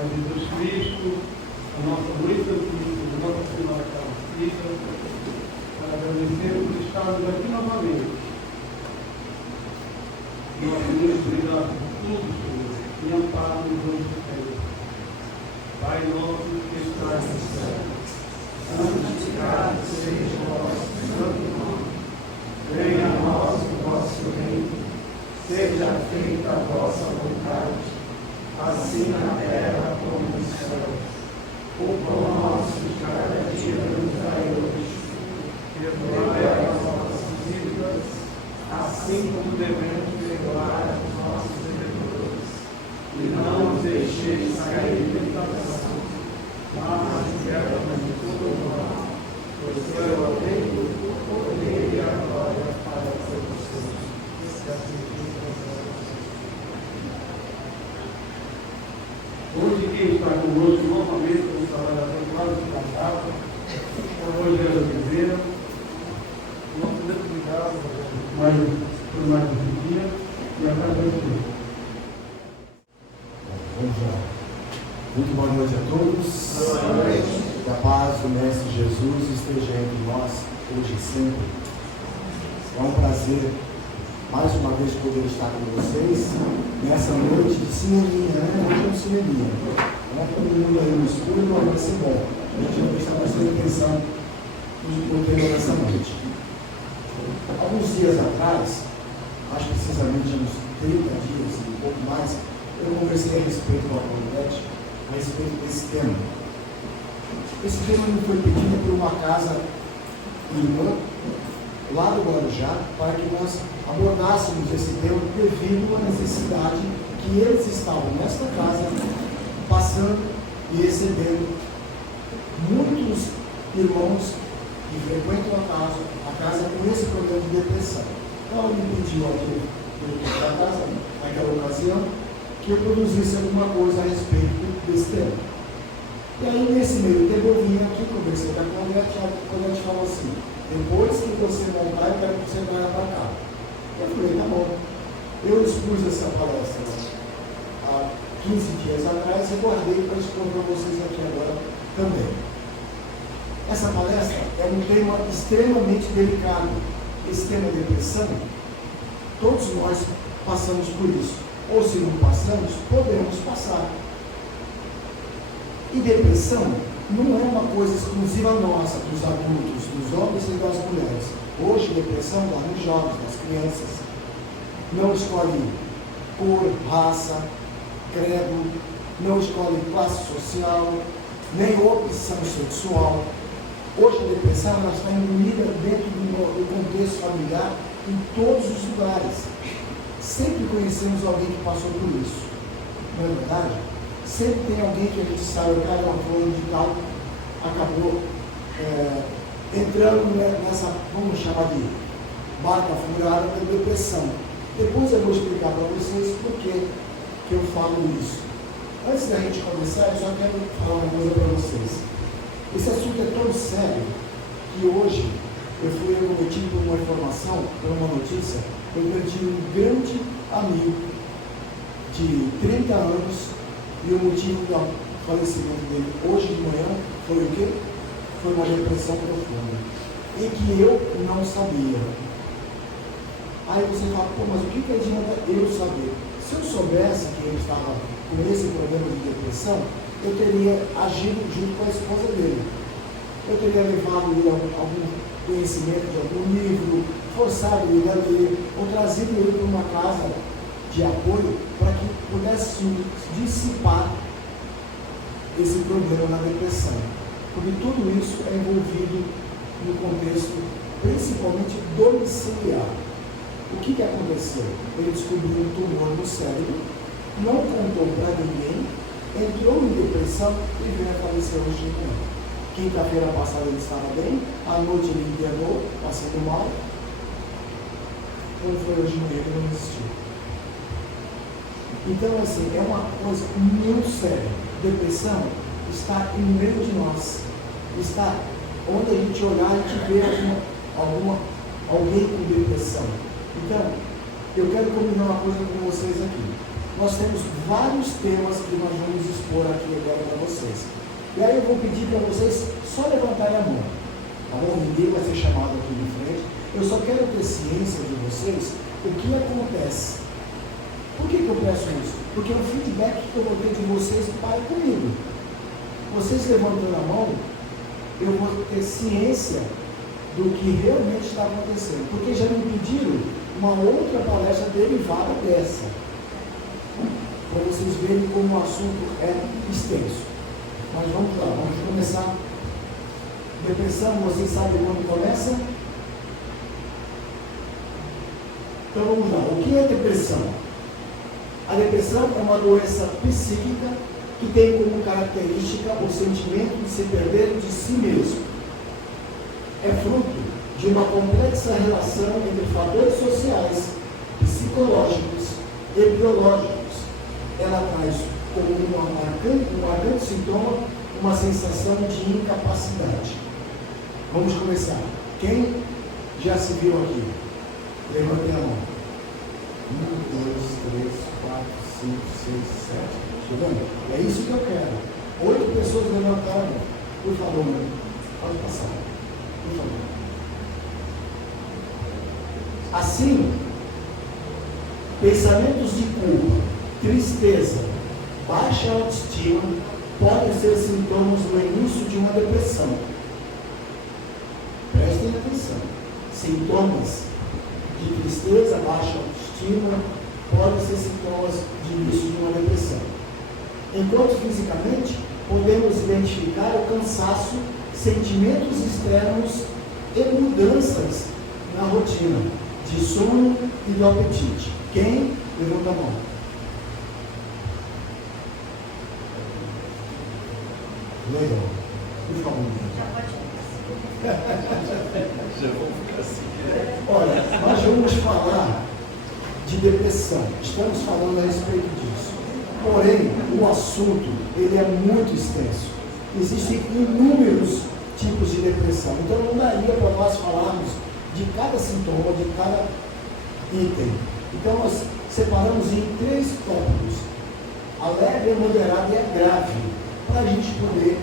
a Jesus Cristo, a nossa Mãe Santíssima, a Nossa Senhora Carmelita, para agradecer por estarmos aqui novamente. Nós muito obrigado por tudo, Senhor, e amparo-nos hoje sempre. Pai nosso que estás no céu, santificado seja o vosso santo nome. Venha a nós o vosso reino, seja feita a vossa vontade, assim na terra como no céu. O pão nosso de cada dia nos dai hoje. Perdoai as nossas dívidas, assim como devemos perdoar os nossos devedores. E não nos deixeis cair em tentação, mas livrai-nos de todo mal. Pois teu é o reino, o poder e a glória para todos sempre. Hoje quem está conosco novamente no trabalhador lá de Cantada, o Rogério Oliveira. Muito obrigado por mais um dia e a cada dia. Vamos lá. Muito boa noite a todos. Boa noite. Que a paz do Mestre Jesus esteja entre nós, hoje e sempre. É um prazer, mais uma vez, poder estar com vocês nessa noite de cineminha, né? Hoje é um cineminha. Não é todo mundo aí no escuro, mas vai ser bom. A gente vai prestar bastante atenção no tema dessa noite. Alguns dias atrás, acho que precisamente uns 30 dias, um pouco mais, eu conversei a respeito com a comunidade, a respeito desse tema. Esse tema me foi pedido por uma casa irmã, lá do Guarujá, para que nós abordássemos esse tema devido à necessidade que eles estavam nesta casa passando e recebendo muitos irmãos que frequentam a casa com esse problema de depressão. Então, ela me pediu aqui da casa, naquela ocasião, que eu produzisse alguma coisa a respeito desse tema. E aí, nesse meio tempo, eu vim aqui, conversei com a Claudete, quando a gente falou assim: depois que você voltar, eu quero que você venha para cá. Eu falei: tá bom. Eu expus essa palestra há 15 dias atrás e guardei para expor para vocês aqui agora também. Essa palestra é um tema extremamente delicado. Esse tema de depressão, todos nós passamos por isso. Ou se não passamos, podemos passar. E depressão não é uma coisa exclusiva nossa, dos adultos, dos homens e das mulheres. Hoje, depressão dá nos jovens, nas crianças. Não escolhe cor, raça, credo, não escolhe classe social, nem opção sexual. Hoje a depressão ela está imbuída dentro do contexto familiar em todos os lugares. Sempre conhecemos alguém que passou por isso. Não é verdade? Sempre tem alguém que a gente sabe, o cara fulano de tal acabou entrando nessa, vamos chamar de barca furada da depressão. Depois eu vou explicar para vocês por que eu falo isso. Antes da gente começar, eu só quero falar uma coisa para vocês. Esse assunto é tão sério que hoje eu fui acometido por uma informação, por uma notícia. Eu perdi um grande amigo de 30 anos e o motivo do falecimento dele hoje de manhã foi o quê? Foi uma depressão profunda e que eu não sabia. Aí você fala: pô, mas o que adianta eu saber? Se eu soubesse que ele estava com esse problema de depressão, eu teria agido junto com a esposa dele. Eu teria levado ele a algum conhecimento de algum livro, forçado ele a ler, ou trazido ele para uma casa de apoio para que pudesse dissipar esse problema na depressão. Porque tudo isso é envolvido no contexto principalmente domiciliar. O que aconteceu? Ele descobriu um tumor no cérebro, não contou para ninguém, entrou em depressão e veio a falecer hoje de manhã. Quinta-feira passada ele estava bem, à noite ele internou, passando mal. Quando foi hoje de manhã ele não existiu. Então, assim, é uma coisa muito séria. Depressão está em meio de nós. Está onde a gente olhar e gente vê alguém com depressão. Então, eu quero combinar uma coisa com vocês aqui. nós temos vários temas que nós vamos expor aqui agora para vocês. E aí eu vou pedir para vocês só levantarem a mão. Tá bom? Ninguém vai ser chamado aqui de frente. Eu só quero ter ciência de vocês o que acontece. Por que eu peço isso? Porque o feedback que eu vou ter de vocês para comigo. Vocês levantando a mão, eu vou ter ciência do que realmente está acontecendo. Porque já me pediram uma outra palestra derivada dessa. Para vocês verem como o assunto é extenso. Mas vamos lá, vamos começar. Depressão, vocês sabem quando começa? Então vamos lá. O que é depressão? A depressão é uma doença psíquica que tem como característica o sentimento de se perder de si mesmo. É fruto de uma complexa relação entre fatores sociais, psicológicos e biológicos. Ela traz como um marcante sintoma uma sensação de incapacidade. Vamos começar. Quem já se viu aqui? Levante a mão. 1, 2, 3, 4, 5, 6, 7. Está vendo? É isso que eu quero. 8 pessoas levantaram a mão. Por favor, pode passar. Por favor. Assim, pensamentos de culpa, tristeza, baixa autoestima podem ser sintomas do início de uma depressão. Prestem atenção. Sintomas de tristeza, baixa autoestima podem ser sintomas de início de uma depressão. Enquanto fisicamente podemos identificar o cansaço, sentimentos externos e mudanças na rotina, de sono e do apetite. Quem? Levanta a mão. Legal. Por favor. Já vou ficar assim. Olha, nós vamos falar de depressão. Estamos falando a respeito disso. Porém, o assunto ele é muito extenso. Existem inúmeros tipos de depressão. Então não daria para nós falarmos de cada sintoma, de cada item. Então nós separamos em 3 tópicos: a leve, a moderada e a grave, para a gente poder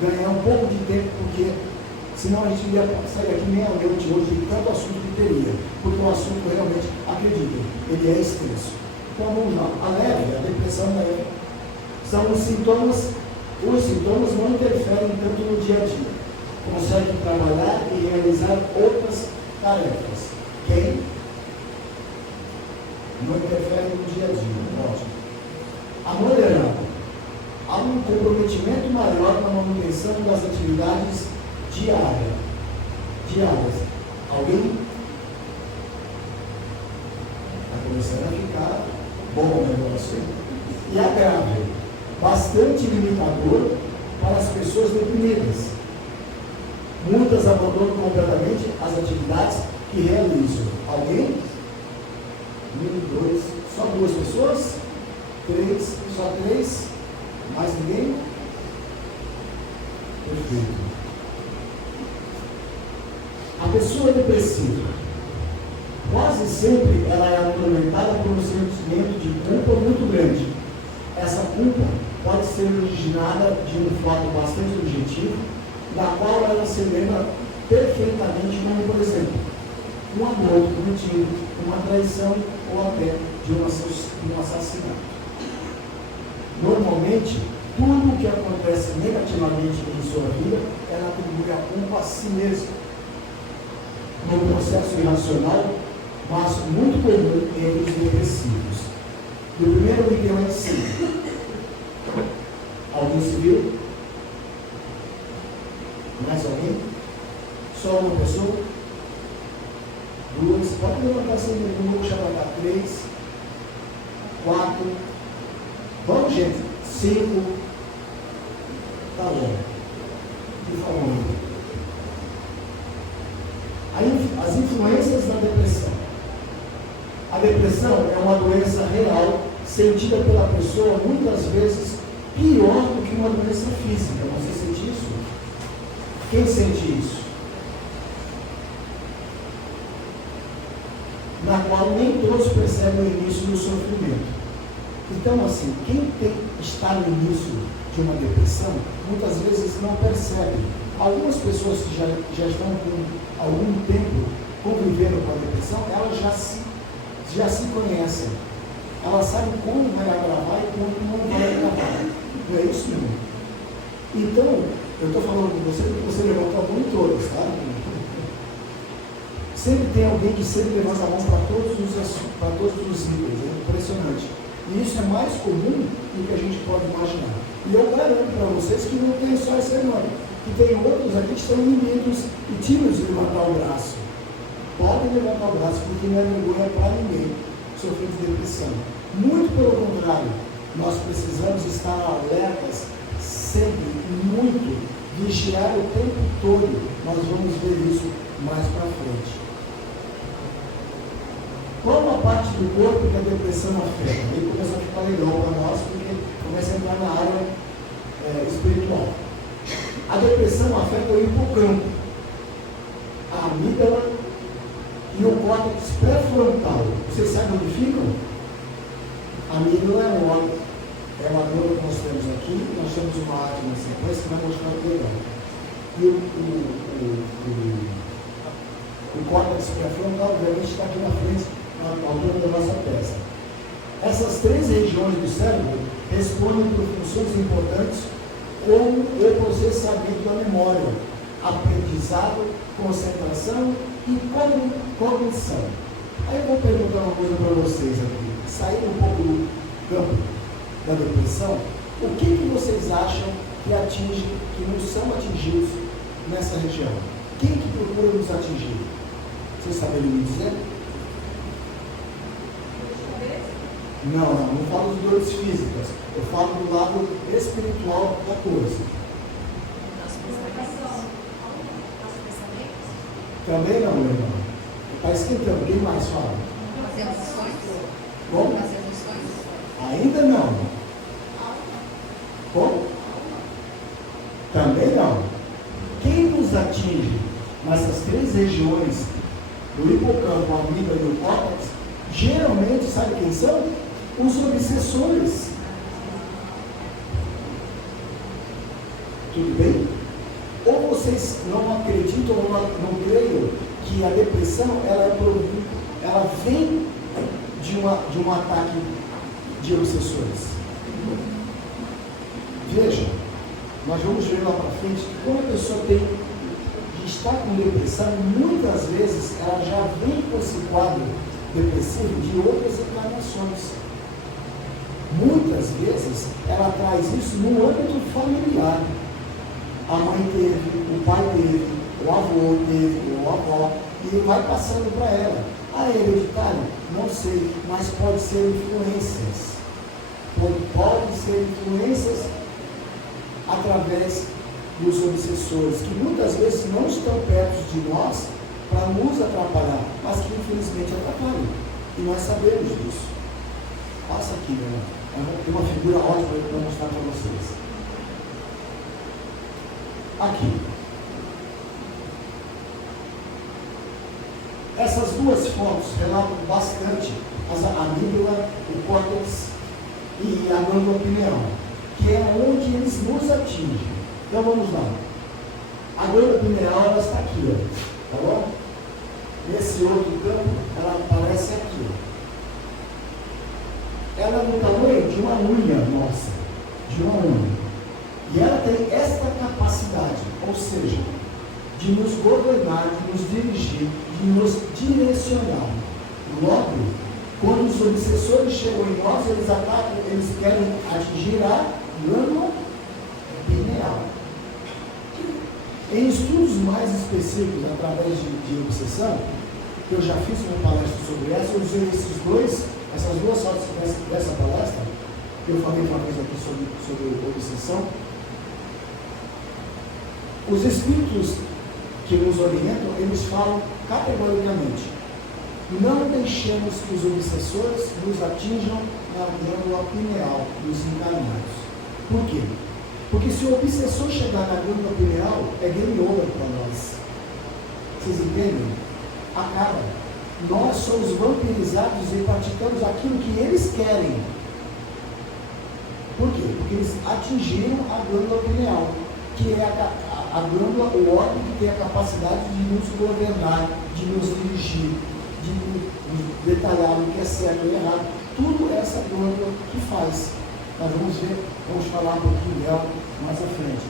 ganhar um pouco de tempo, porque senão a gente ia sair aqui meia-noite hoje de tanto assunto que teria, porque o assunto realmente, acreditem, ele é extenso. Então vamos lá. A leve, a depressão leve, são os sintomas não interferem tanto no dia a dia. Consegue trabalhar e realizar outras tarefas. Quem? Não interfere no dia a dia. Ótimo. A moderada. Há um comprometimento maior na manutenção das atividades diárias. Alguém? Está começando a ficar bom o negócio. E a grave. Bastante limitador para as pessoas deprimidas. Muitas abandonam completamente as atividades que realizam. Alguém? 1, 2, só 2 pessoas? 3, só 3? Mais ninguém? Perfeito. A pessoa depressiva, quase sempre ela é atormentada por um sentimento de culpa muito grande. Essa culpa pode ser originada de um fato bastante objetivo, da qual ela se lembra perfeitamente, como por exemplo, um aborto cometido, uma traição ou até de um assassinato. Normalmente, tudo o que acontece negativamente em sua vida, ela atribui a culpa a si mesma. No processo irracional, mas muito comum entre os depressivos. E o primeiro item é sim. Alguém se viu? Mais alguém? Só uma pessoa? 2? Pode levantar sem nenhum, deixa eu levantar 3, 4. Vamos, gente. 5. Tá bom. Por favor. As influências da depressão. A depressão é uma doença real, sentida pela pessoa muitas vezes pior do que uma doença física. Você sente isso? Quem sente isso? na qual nem todos percebem o início do sofrimento. Então, assim, quem está no início de uma depressão, muitas vezes não percebe. Algumas pessoas que já estão com algum tempo convivendo com a depressão, elas já se conhecem. Elas sabem quando vai agravar e quando não vai agravar. Não é isso, meu irmão? Então, eu estou falando com você porque você levanta a mão em todas, tá? Sempre tem alguém que sempre levanta a mão para todos os níveis. É impressionante. E isso é mais comum do que a gente pode imaginar. E eu garanto para vocês que não tem só esse nome. E tem outros aqui que estão inimigos e tímidos de levantar o braço. Podem levantar o braço, porque não é vergonha para ninguém sofrer de depressão. Muito pelo contrário, nós precisamos estar alertas sempre, muito, vigiar o tempo todo. Nós vamos ver isso mais para frente. Qual a parte do corpo que a depressão afeta? Aí começa a ficar legal para nós, porque começa a entrar na área espiritual. A depressão afeta o hipocampo, a amígdala e o córtex pré-frontal. Vocês sabem onde ficam? A amígdala é uma dor que nós temos aqui, nós temos uma arte na sequência que vai mostrar o legal. E o córtex pré-frontal, obviamente, está aqui na frente, na altura da nossa testa. Essas três regiões do cérebro respondem por funções importantes como o processamento da memória, aprendizado, concentração e cognição. Aí eu vou perguntar uma coisa para vocês aqui, saindo um pouco do campo da depressão, o que vocês acham que nos são atingidos nessa região? Quem que procura nos atingir? Vocês sabem me dizer? Não falo de dores físicas, eu falo do lado espiritual da coisa. Também não, meu irmão. Está esquentando, quem mais fala? As emoções? Como? As emoções? Ainda não. Como? Também não. Quem nos atinge nessas três regiões, do hipocampo, a amígdala e o córtex, geralmente, sabe quem são? Os obsessores. Tudo bem? Ou vocês não acreditam ou não creem que a depressão ela vem de um ataque de obsessores. Veja, nós vamos ver lá para frente que quando a pessoa está com depressão, muitas vezes ela já vem com esse quadro depressivo de outras encarnações. Muitas vezes ela traz isso no âmbito familiar. A mãe teve, o pai teve, o avô teve, ou a avó, e vai passando para ela. Ah, é hereditário? Não sei, mas pode ser influências. Pode ser influências através dos obsessores, que muitas vezes não estão perto de nós para nos atrapalhar, mas que infelizmente atrapalham. E nós sabemos disso. Passa aqui, meu irmão. Tem uma figura ótima para mostrar para vocês. Aqui. Essas duas fotos relatam bastante a amígdala, o córtex e a glândula pineal, que é onde eles nos atingem. Então vamos lá. A glândula pineal ela está aqui, ó, tá bom? Nesse outro campo, ela aparece aqui. Ela é do tamanho de uma unha nossa, de uma unha. E ela tem esta capacidade, ou seja, de nos governar, de nos dirigir, de nos direcionar. Logo, quando os obsessores chegam em nós, eles atacam, eles querem atingir a glândula pineal. Em estudos mais específicos, através de obsessão, que eu já fiz uma palestra sobre essa, eu usei essas duas fotos dessa palestra, que eu falei uma vez aqui sobre obsessão. Os espíritos que nos orientam, eles falam categoricamente: não deixemos que os obsessores nos atinjam na glândula pineal dos encarnados. Por quê? Porque se o obsessor chegar na glândula pineal, é game over para nós. Vocês entendem? Acaba. nós somos vampirizados e praticamos aquilo que eles querem. Por quê? Porque eles atingiram a glândula pineal, que é a glândula, o órgão que tem a capacidade de nos governar, de nos dirigir, de nos detalhar o que é certo e errado. Tudo essa glândula que faz. Nós vamos falar um pouquinho dela mais à frente.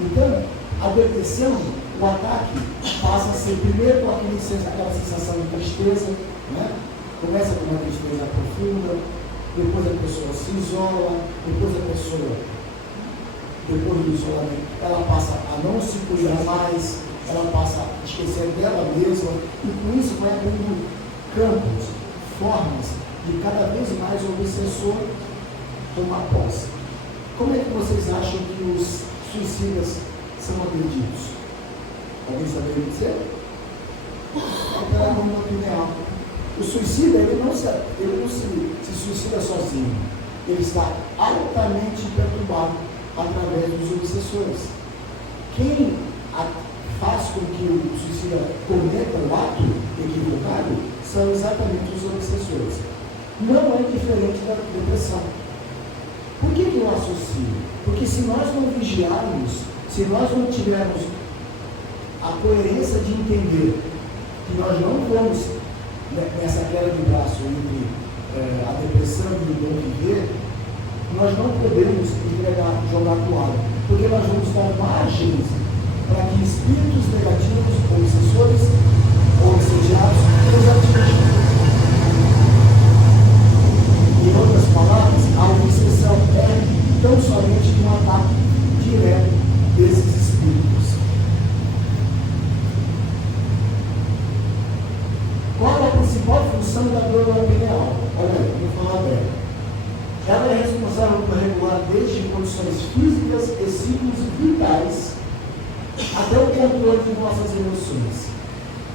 Então, adormecendo, o ataque passa a ser primeiro com aquela sensação de tristeza, né? Começa com uma tristeza profunda, depois a pessoa se isola, depois do isolamento, ela passa a não se cuidar mais, ela passa a esquecer dela mesma, e com isso vai abrindo campos, formas de cada vez mais o obsessor tomar posse. Como é que vocês acham que os suicidas são atendidos? Alguém sabe dizer? É pela glândula pineal. O suicida, ele não se suicida sozinho. Ele está altamente perturbado através dos obsessores. Quem faz com que o suicida cometa o ato equivocado são exatamente os obsessores. Não é diferente da depressão. Por que eu associo? Porque se nós não vigiarmos, se nós não tivermos a coerência de entender que nós não vamos nessa queda de braço entre a depressão e o bom viver, nós não podemos jogar a toalha, porque nós vamos dar margens para que espíritos negativos, obsessores ou obsediados nos atinjam. Em outras palavras, a obsessão é tão somente um ataque direto desses espíritos. Qual é a principal função da glândula pineal? Olha aí, vou falar dela. Ela é responsável por regular desde condições físicas e ciclos vitais até o controle de nossas emoções.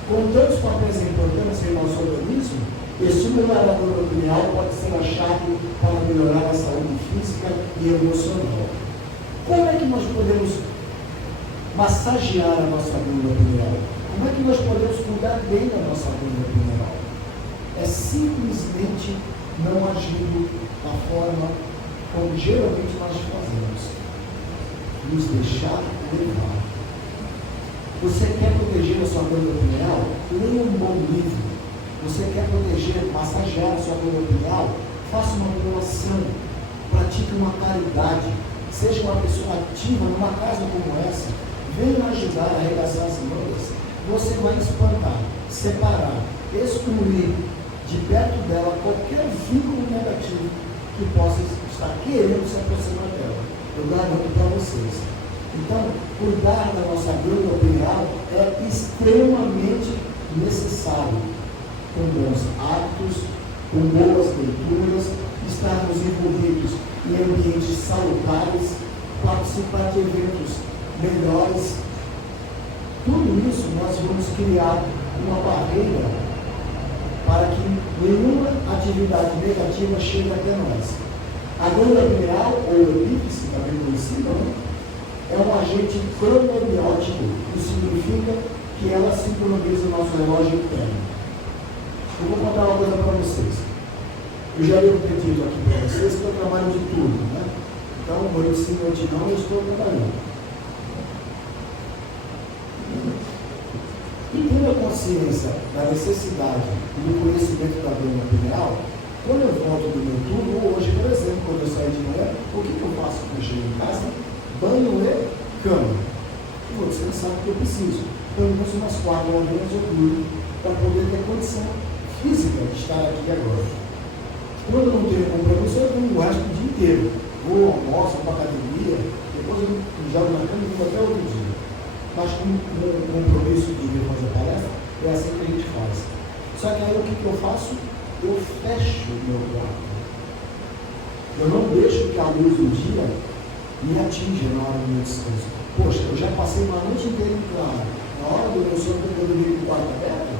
Com tantos papéis importantes em nosso organismo, estimular a glândula pineal pode ser a chave para melhorar a saúde física e emocional. Como é que nós podemos massagear a nossa glândula pineal? Como é que nós podemos cuidar bem da nossa glândula pineal? É simplesmente não agindo da forma como geralmente nós fazemos. Nos deixar levar. Você quer proteger a sua glândula pineal? Leia um bom livro. Você quer proteger, massagear a sua glândula pineal? Faça uma doação. Pratique uma caridade. Seja uma pessoa ativa numa casa como essa. Venha ajudar a arregaçar as mangas. Você vai espantar, separar, excluir de perto dela qualquer vínculo negativo que possa estar querendo se aproximar dela. Eu garanto para vocês. Então, cuidar da nossa glândula pineal é extremamente necessário. Com bons hábitos, com boas leituras, estarmos envolvidos em ambientes salutares, participar de eventos melhores. Tudo isso nós vamos criar uma barreira para que nenhuma atividade negativa chegue até nós. A glândula pineal, ou epífise, também conhecida, é um agente cronobiótico, que significa que ela sincroniza o nosso relógio interno. Eu vou contar uma coisa para vocês. Eu já devo ter dito aqui para vocês que eu trabalho de turno, né? Então, noite sim, noite não, eu estou trabalhando. E tendo a consciência da necessidade do conhecimento da glândula pineal, quando eu volto do meu turno, hoje, por exemplo, quando eu saio de manhã, o que eu faço quando eu chego em casa? Banho e cama. E você sabe que eu preciso. Pelo menos umas 4 horas eu durmo para poder ter condição física de estar aqui agora. Quando eu não tenho compromisso, eu durmo o resto do dia inteiro. Vou, almoço, vou para a academia, depois eu me jogo na cama e vou até outro dia. Mas com um compromisso de vir fazer palestra, é assim que a gente faz. Só que aí o que eu faço? Eu fecho o meu quarto. Eu não deixo que a luz do dia me atinja na hora do meu descanso. Poxa, eu já passei uma noite inteira em claro. Na hora do meu sono, eu dormi com o quarto aberto.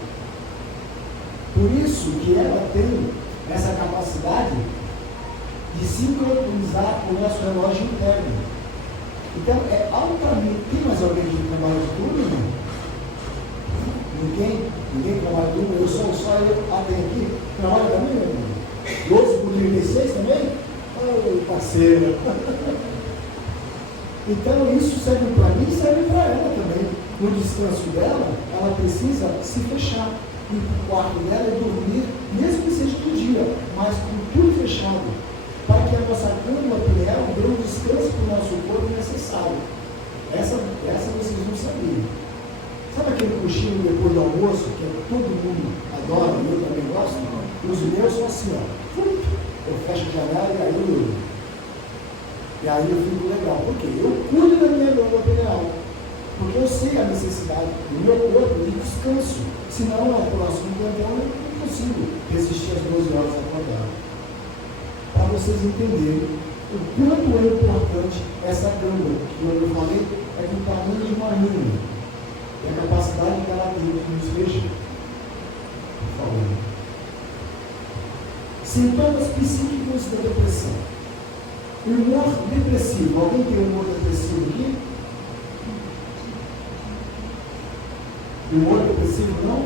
Por isso que ela tem essa capacidade de sincronizar o nosso relógio interno. Então, é altamente. Tem mais alguém que trabalha de turno? Ninguém trabalha duro, eu só eu tem aqui, trabalha também, meu irmão. 12 por 36 também? Ô, parceiro. Então isso serve para mim e serve para ela também. No descanso dela, ela precisa se fechar. E o quarto dela é dormir, mesmo que seja do dia, mas com tudo fechado. Para que a nossa cama pineal dê um descanso para o nosso corpo necessário. Essa vocês não sabiam. Sabe aquele cochilo depois do almoço, que todo mundo adora, e eu também gosto? Os meus são assim, ó. Eu fecho a janela e aí eu durmo. E aí eu fico legal. Por quê? Eu cuido da minha glândula pineal. Porque eu sei a necessidade do meu corpo de descanso. Senão, ao próximo plantão, eu não consigo resistir às 12 horas acordado. Para vocês entenderem o quanto é importante essa glândula, que eu falei, é do tamanho de uma linha. E a capacidade que ela tem de nos reger. Por favor. Sintomas psíquicos da depressão. Humor depressivo. Alguém tem humor depressivo aqui? Humor depressivo não?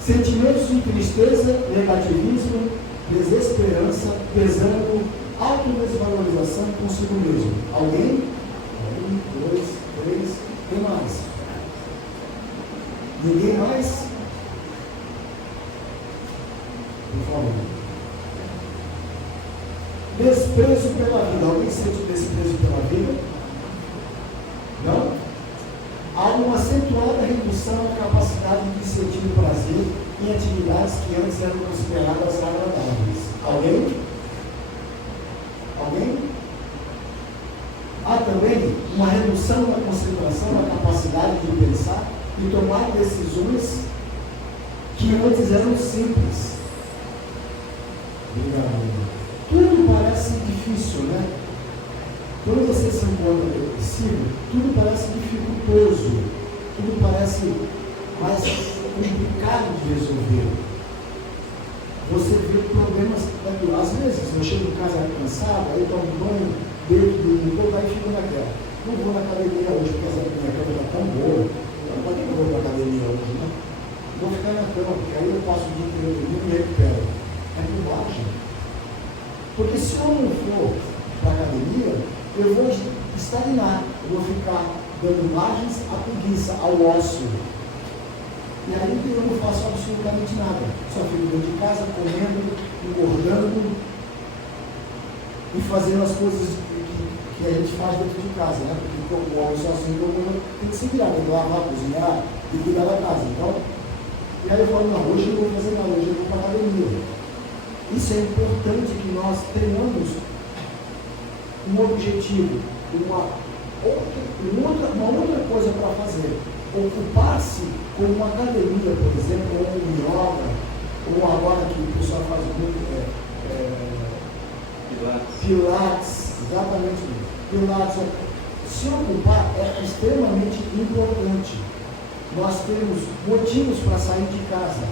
Sentimentos de tristeza, negativismo, desesperança, desânimo, autodesvalorização consigo mesmo. Alguém? 1, 2, 3, quem mais? Ninguém mais? Por favor. Desprezo pela vida. Alguém sente desprezo pela vida? Não? Há uma acentuada redução na capacidade de sentir prazer em atividades que antes eram consideradas agradáveis. Alguém? Alguém? Há também uma redução na concentração, na capacidade de pensar e tomar decisões que antes eram simples. Tudo parece difícil, né? Quando você se encontra depressivo, tudo parece dificultoso, tudo parece mais complicado de resolver. Você vê problemas, às vezes eu chego em casa cansado, aí tomo banho, deito, dormindo, aí fico naquela. Não vou na academia hoje, porque essa minha cama está tão boa. Para que eu vou para a academia hoje, né? Vou ficar na cama, porque aí eu passo o dia inteiro dormindo e me recupero. É bobagem. Porque se eu não for para a academia, eu vou estagnar, eu vou ficar dando margens à preguiça, ao ócio. E aí eu não faço absolutamente nada. Só fico dentro de casa, comendo, engordando e fazendo as coisas que a gente faz dentro de casa, né? Porque eu moro sozinho, eu tenho que se virar, tem que lavar, cozinhar e cuidar da casa. Então, e aí eu falo, não, hoje eu não vou fazer nada, hoje eu vou para a academia. Isso é importante que nós tenhamos um objetivo, uma outra coisa para fazer. Ocupar-se com uma academia, por exemplo, ou um yoga, ou agora que o pessoal faz muito Pilates, exatamente isso. Pilates, se ocupar é extremamente importante. Nós temos motivos para sair de casa,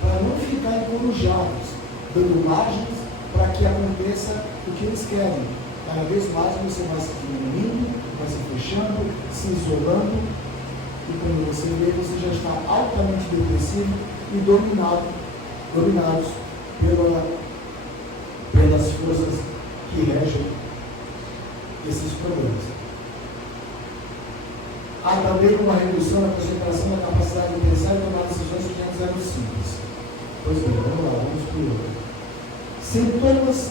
para não ficar encorujados, dando margens para que aconteça o que eles querem. Cada vez mais você vai se diminuindo, vai se fechando, se isolando, e quando você vê, você já está altamente depressivo e dominados pelas forças que regem esses problemas. Há também uma redução na concentração da capacidade de pensar e tomar decisões que antes eram simples. Pois bem, vamos lá, vamos para o outro. Sintomas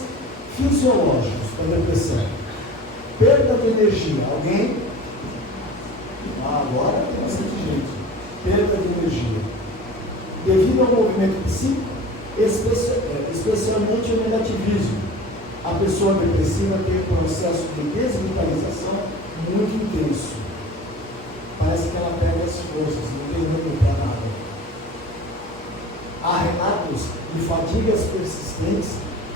fisiológicos da depressão. Perda de energia. Alguém? Agora tem bastante gente. Perda de energia. Devido ao movimento psíquico, especialmente o negativismo. A pessoa depressiva tem um processo de desvitalização muito intenso. Parece que ela perde as forças, não tem ânimo para nada. Há relatos de fadigas persistentes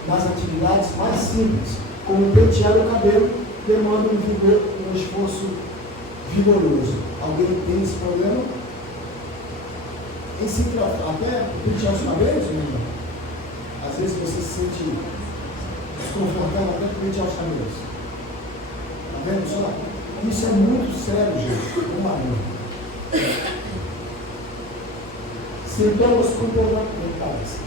nas atividades mais simples, como pentear o cabelo, demanda um vigor, um esforço vigoroso. Alguém tem esse problema? Em si, até pentear os cabelos, né? Às vezes você se sente desconfortável até pentear os cabelos. Está vendo só? Isso é muito sério, gente. Vamos lá, Sintomas comportamentais.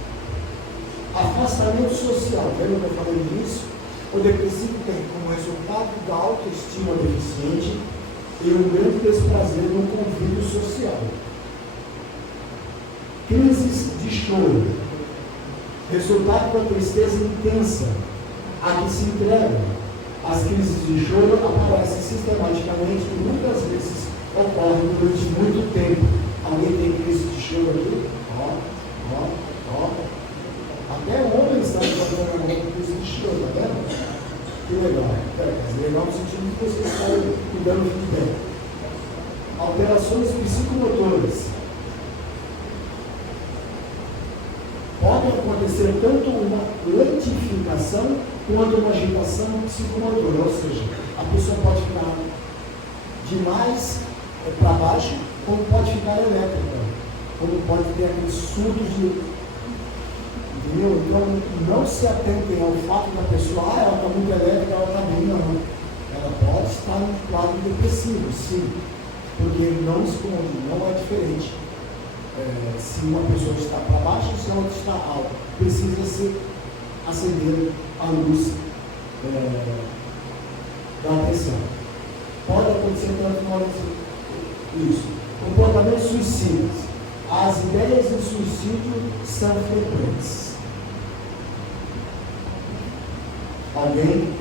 Afastamento social. Lembra que eu falei nisso? O depressivo tem como resultado da autoestima deficiente e um grande desprazer no convívio social. Crises de choro. Resultado da tristeza intensa a que se entregam. As crises de choro aparecem sistematicamente e muitas vezes ocorrem durante muito tempo. Alguém tem crise de choro aqui? Ó. Até homens estão fazendo uma crise de choro, tá vendo? Que legal. Legal no sentido que vocês estão me dando feedback. Alterações psicomotoras. Pode acontecer tanto uma lentificação quanto uma agitação psicomotora, ou seja, a pessoa pode ficar demais para baixo, como pode ficar elétrica, como pode ter aquele surto de... Entendeu? Então, não se atentem ao fato da pessoa, ela está muito elétrica, ela está bem, não. Ela pode estar em quadro depressivo, sim, porque não esconde, não é diferente. Se uma pessoa está para baixo ou se a outra está alta, precisa se acender a luz da atenção. Pode acontecer tanto isso. Comportamentos suicidas. As ideias de suicídio são frequentes. Alguém?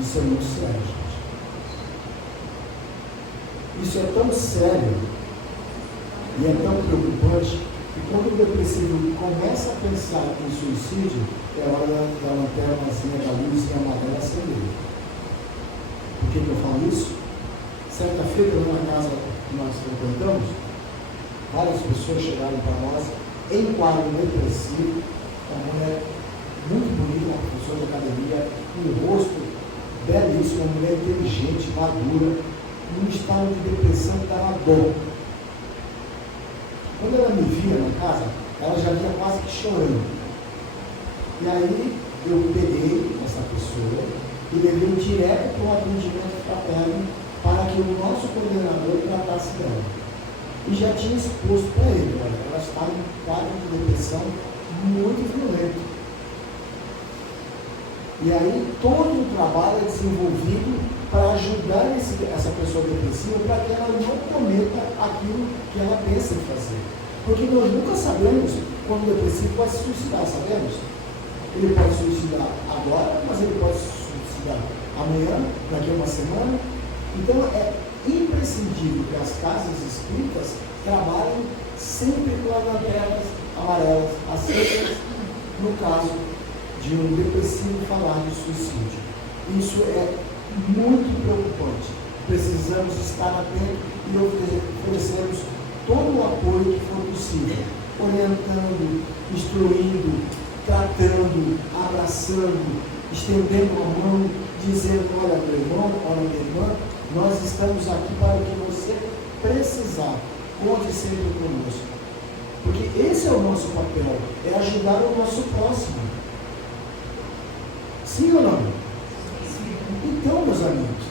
Isso é muito sério, gente. Isso é tão sério e é tão preocupante que quando o depressivo começa a pensar em suicídio, é hora da lanternazinha da luz amarela acender. Por que eu falo isso? Certa feita, numa casa que nós frequentamos, várias pessoas chegaram para nós em quadro depressivo, uma mulher muito bonita, uma professora de academia, um rosto belíssimo, uma mulher inteligente, madura, num estado de depressão que dava dor. Quando ela me via na casa, ela já vinha quase que chorando. E aí eu peguei essa pessoa e levei direto para um atendimento fraterno para que o nosso coordenador tratasse dela. E já tinha exposto para ele, olha, ela está em um quadro de depressão muito violento. E aí todo o trabalho é desenvolvido para ajudar essa pessoa depressiva para que ela não cometa aquilo que ela pensa em fazer. Porque nós nunca sabemos quando o depressivo vai se suicidar, sabemos? Ele pode se suicidar agora, mas ele pode se suicidar amanhã, daqui a uma semana. Então é imprescindível que as casas espíritas trabalhem sempre com as lanternas amarelas acesas no caso de um depressivo falar de suicídio. Isso é muito preocupante. Precisamos estar atentos e oferecermos todo o apoio que for possível, orientando, instruindo, tratando, abraçando, estendendo a mão, dizendo, olha meu irmão, olha minha irmã, nós estamos aqui para o que você precisar, conte sempre conosco. Porque esse é o nosso papel, é ajudar o nosso próximo. Sim ou não? Então, meus amigos,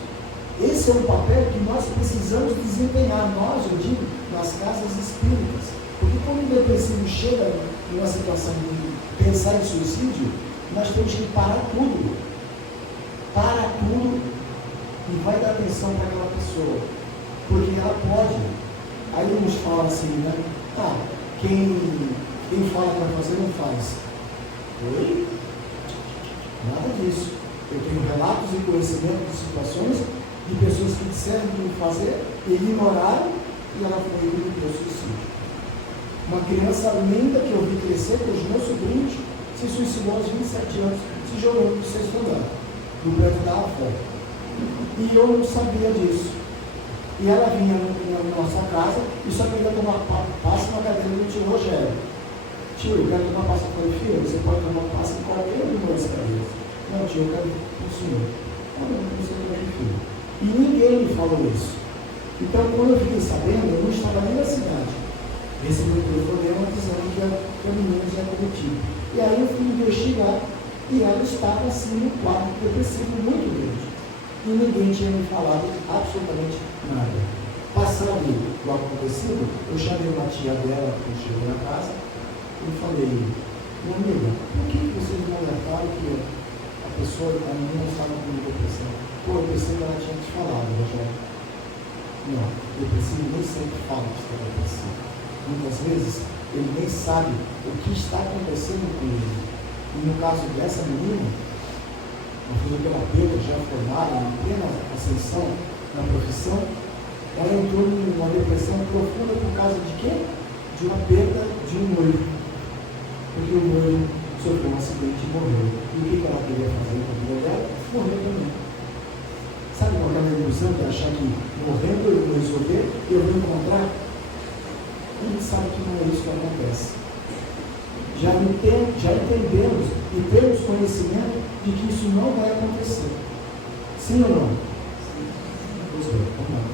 esse é um papel que nós precisamos desempenhar, nós, eu digo, nas casas espíritas. Porque quando o depressivo chega em uma situação de pensar em suicídio, nós temos que parar tudo. Para tudo e vai dar atenção para aquela pessoa. Porque ela pode. Aí uns falam assim, né? Quem fala que vai fazer, não faz. Oi? Nada disso. Eu tenho relatos e conhecimento de situações de pessoas que disseram que iam fazer, ignoraram e ela foi indo para o suicídio. Uma criança linda que eu vi crescer com os meus sobrinhos se suicidou aos 27 anos, se jogou no sexto andar, no prédio da avó. E eu não sabia disso. E ela vinha na nossa casa e só queria tomar passe na cadeira do tio Rogério. Tio, eu quero tomar passe. Eu falei, filho, você pode tomar passe em qualquer uma das cadeiras. Não, tio, eu quero o senhor. Não, você também, filho. E ninguém me falou isso. Então, quando eu fiquei sabendo, eu não estava nem na cidade. Recebi o telefonema dizendo que a menina já cometida. E aí eu fui investigar e ela estava assim no quadro depressivo muito grande. E ninguém tinha me falado absolutamente nada. passado do acontecido, eu chamei uma tia dela que chegou na casa e falei, minha amiga, por que vocês não alertaram que a pessoa, a menina estava com depressão? Pô, eu pensei que ela tinha te falado, Rogério. Não, depressivo nem sempre fala que está depressivo. Muitas vezes ele nem sabe o que está acontecendo com ele. E no caso dessa menina, uma fisioterapeuta já formada, em plena ascensão na profissão, ela entrou numa depressão profunda por causa de quê? De uma perda de um noivo. Porque o noivo sofreu um acidente e morreu. E o que ela queria fazer com a vida dela? Morreu também. Sabe qual é a ilusão de achar que morrendo eu vou resolver, eu vou encontrar? A gente sabe que não é isso que acontece. Já entendemos e temos conhecimento de que isso não vai acontecer. Sim ou não? Pois bem, vamos lá.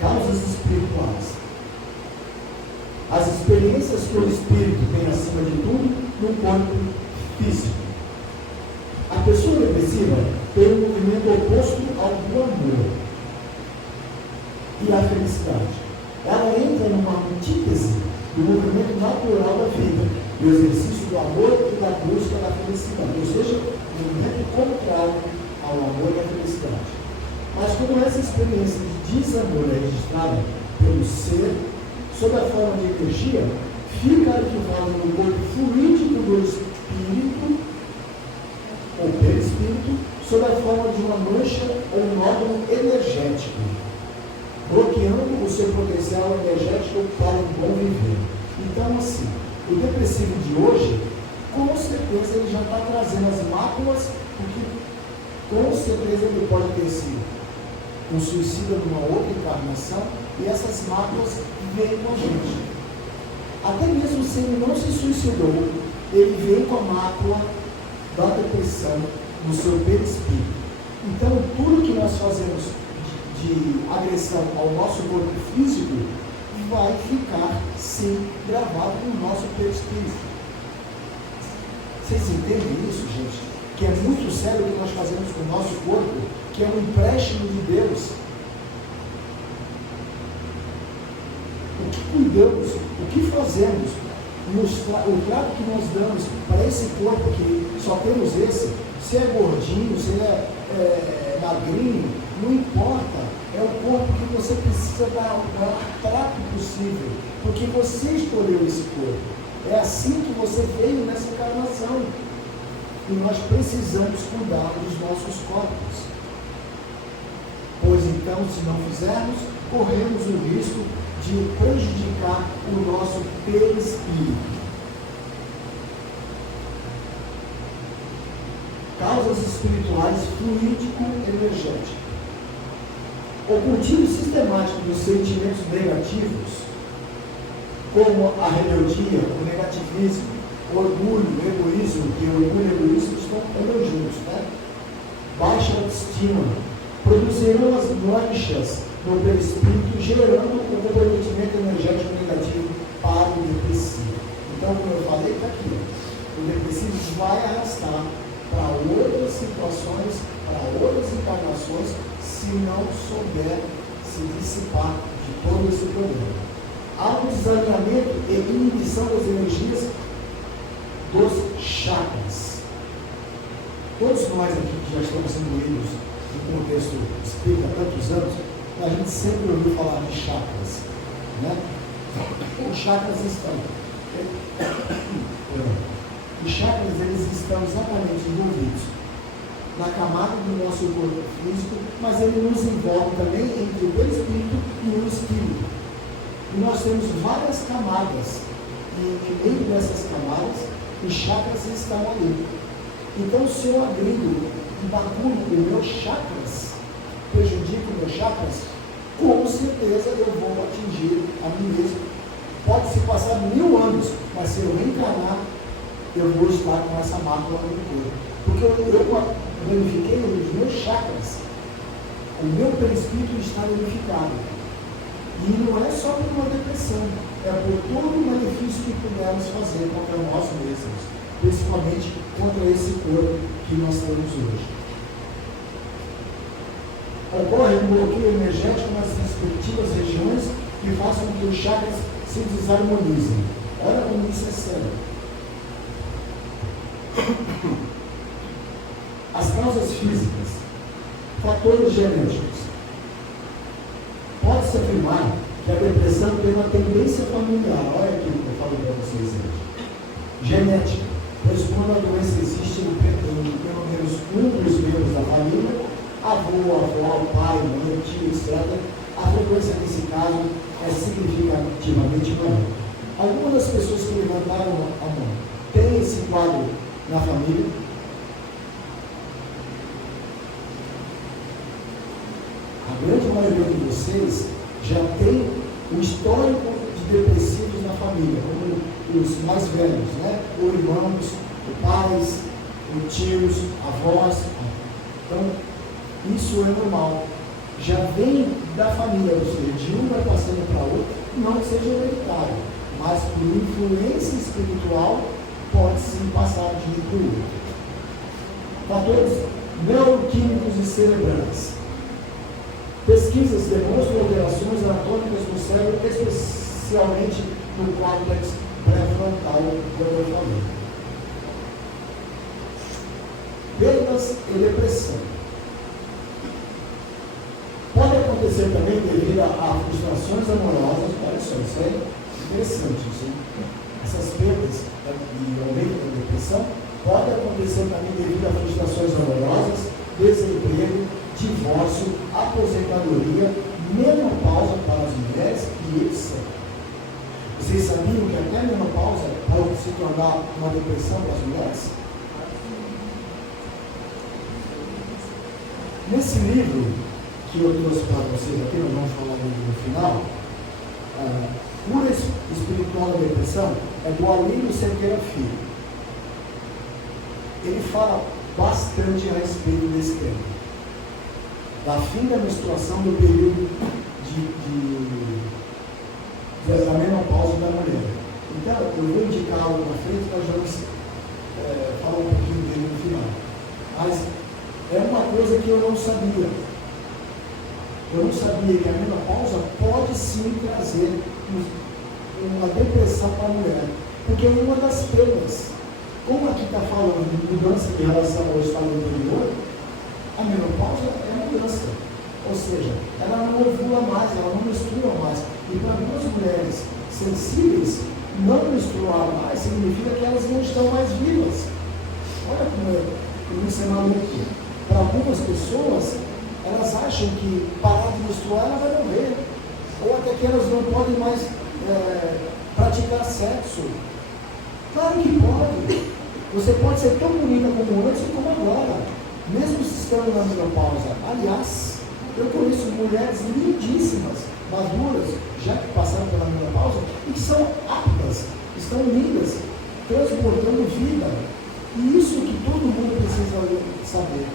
Causas espirituais. As experiências que o Espírito tem acima de tudo no corpo físico. A pessoa depressiva tem um movimento oposto ao do amor e à felicidade. Ela entra numa antítese do movimento natural da vida, do exercício do amor e da busca da felicidade, ou seja, um movimento contrário ao amor e à felicidade. Mas como essa experiência de desamor é registrada pelo ser, sob a forma de energia, fica arquivado no corpo fluídico do espírito, ou perispírito, sob a forma de uma mancha ou nódulo energético, bloqueando o seu potencial energético para um bom viver. Então, assim, o depressivo de hoje, com certeza ele já está trazendo as máculas, porque com certeza ele pode ter sido um suicida numa outra encarnação, e essas máculas vêm com a gente. Até mesmo se ele não se suicidou, ele vem com a mácula da depressão no seu perispírito. Então, tudo que nós fazemos de agressão ao nosso corpo físico vai ficar, sim, gravado no nosso perispírito. Vocês entendem isso, gente? Que é muito sério o que nós fazemos com o nosso corpo, que é um empréstimo de Deus. O que cuidamos, o que fazemos, o trato que nós damos para esse corpo, que só temos esse, se é gordinho, se ele é magrinho, não importa, é o corpo que você precisa dar o maior trato possível, porque você escolheu esse corpo, é assim que você veio nessa encarnação, e nós precisamos cuidar dos nossos corpos, pois então, se não fizermos, corremos o risco de prejudicar o nosso perispírito. Causas espirituais fluídico-energéticas. O cultivo sistemático dos sentimentos negativos, como a rebeldia, o negativismo, o orgulho, o egoísmo, que o orgulho e o egoísmo andam juntos, né? Baixa autoestima, produzirão as manchas no perispírito, gerando um comprometimento energético negativo para o depressivo. Então, como eu falei, está aqui. O depressivo vai arrastar para outras situações, para outras encarnações, se não souber se dissipar de todo esse problema. Há um desalinhamento e inibição das energias dos chakras. Todos nós aqui que já estamos incluídos no contexto espírita há tantos anos, a gente sempre ouviu falar de chakras, né? Os chakras eles estão exatamente envolvidos na camada do nosso corpo físico, mas ele nos envolve também entre o perispírito e o espírito. E nós temos várias camadas, e em meio dessas camadas, os chakras estão ali. Então, se eu agrido e bagunço os meus chakras, prejudico meus chakras, com certeza eu vou atingir a mim mesmo. Pode se passar 1000 anos, mas se eu reencarnar, eu vou estar com essa mácula no corpo. Porque eu danifiquei os meus chakras. O meu perispírito está danificado. E não é só por uma depressão, é por todo o malefício que pudermos fazer contra nós mesmos, principalmente contra esse corpo que nós temos hoje. Ocorre um bloqueio energético nas respectivas regiões que façam com que os chakras se desarmonizem. Olha como isso é sério. As causas físicas, fatores genéticos. Pode-se afirmar que a depressão tem uma tendência familiar. Olha aquilo que eu falei para vocês antes. Genética, pois quando a doença existe em pelo menos um dos membros da família, avô, avó, pai, mãe, tio, etc., a frequência nesse caso é significativamente maior. Algumas das pessoas que levantaram a mão têm esse quadro na família. A grande maioria de vocês já tem um histórico de depressivos na família, como os mais velhos, né? Ou irmãos, ou pais, ou tios, avós. Então, isso é normal. Já vem da família, ou seja, de um vai passando para outro, não que seja hereditário, mas por influência espiritual pode sim passar de um para o outro. Fatores neuroquímicos e cerebrais. Pesquisas demonstram alterações anatômicas no cérebro, especialmente no córtex pré-frontal, como eu falei. Perdas e depressão. Pode acontecer também devido a frustrações amorosas. Olha só, isso é interessante. Essas perdas e aumento da depressão pode acontecer também devido a frustrações amorosas, desemprego, divórcio, aposentadoria, menopausa para as mulheres e etc. Vocês sabiam que até a menopausa pode se tornar uma depressão para as mulheres? Nesse livro que eu trouxe para vocês aqui, nós vamos falar no final, Cura Espiritual da Depressão, é do Alírio Cerqueira Filho. Ele fala bastante a respeito desse tema. Da fim da menstruação do período da menopausa da mulher. Então, eu vou indicar algo na frente, nós vamos falar um pouquinho dele no final. Mas é uma coisa que eu não sabia. Eu não sabia que a menopausa pode sim trazer uma depressão para a mulher. Porque é uma das perdas. Como aqui está falando de mudança em relação ao estado anterior, a menopausa é mudança. Ou seja, ela não ovula mais, ela não menstrua mais. E para algumas mulheres sensíveis, não menstruar mais significa que elas não estão mais vivas. Olha como isso é maluco. Para algumas pessoas, elas acham que parar de menstruar ela vai morrer. Ou até que elas não podem mais praticar sexo. Claro que pode. Você pode ser tão bonita como antes como agora, mesmo estando na menopausa. Aliás, eu conheço mulheres lindíssimas, maduras, já que passaram pela menopausa, e que são aptas, estão lindas, transportando vida. E isso que todo mundo precisa saber.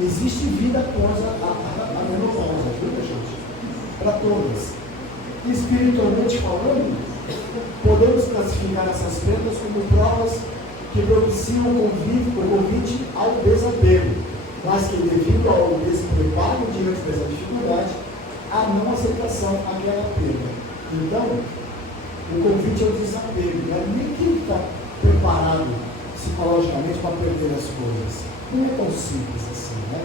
Existe vida após a menopausa, viu, gente? Para todas. Espiritualmente falando, podemos classificar essas perdas como provas que propiciam o convite ao desapego, mas que devido ao despreparo diante dessa dificuldade, a não aceitação àquela perda. Então, o convite ao desapego, né? Ninguém está preparado psicologicamente para perder as coisas. Não é tão simples assim, né?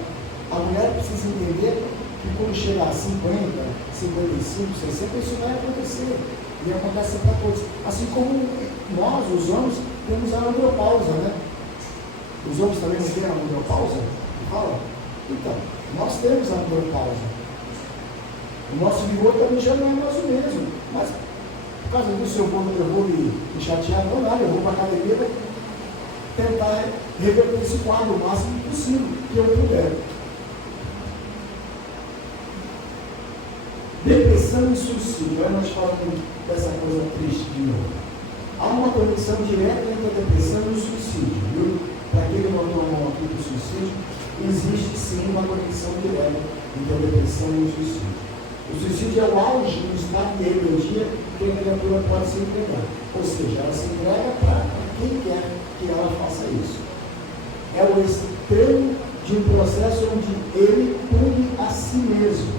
A mulher precisa entender que quando chegar a 50, 55, 60, isso vai acontecer. E acontece para todos. Assim como nós, os homens, temos a andropausa, né? Os homens também não têm a andropausa? Fala. Então, nós temos a andropausa. O nosso vigor também já não é mais o mesmo. Mas, por causa disso, eu vou me chatear, não nada, eu vou para a academia tentar reverter esse quadro o máximo possível que eu puder. Depressão e suicídio. Aí nós falamos dessa coisa triste de novo. Há uma conexão direta entre a depressão e o suicídio, viu? Para quem não botou a mão aqui para o suicídio, existe sim uma conexão direta entre a depressão e o suicídio. O suicídio é o auge do estado de rebeldia que a criatura pode se entregar. Ou seja, ela se entrega para quem quer que ela faça isso. É o extremo de um processo onde ele pune a si mesmo,